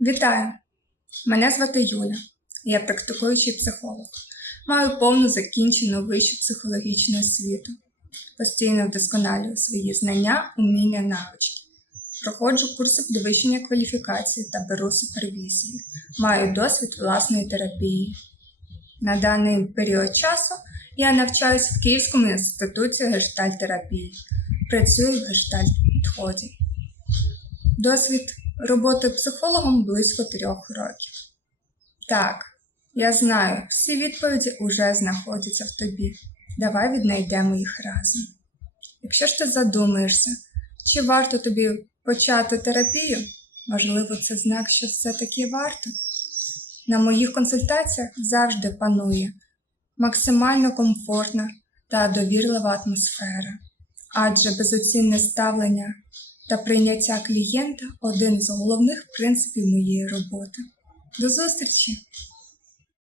Вітаю! Мене звати Юля. Я практикуючий психолог. Маю повну закінчену вищу психологічну освіту. Постійно вдосконалюю свої знання, уміння, навички. Проходжу курси підвищення кваліфікації та беру супервізію. Маю досвід власної терапії. На даний період часу я навчаюсь в Київському інституті гештальтерапії. Працюю в гештальт-підході. Досвід роботи психологом близько трьох років. Так, я знаю, всі відповіді уже знаходяться в тобі. Давай віднайдемо їх разом. Якщо ж ти задумаєшся, чи варто тобі почати терапію, можливо, це знак, що все-таки варто. На моїх консультаціях завжди панує максимально комфортна та довірлива атмосфера, адже безоцінне ставлення та прийняття клієнта один з головних принципів моєї роботи. До зустрічі!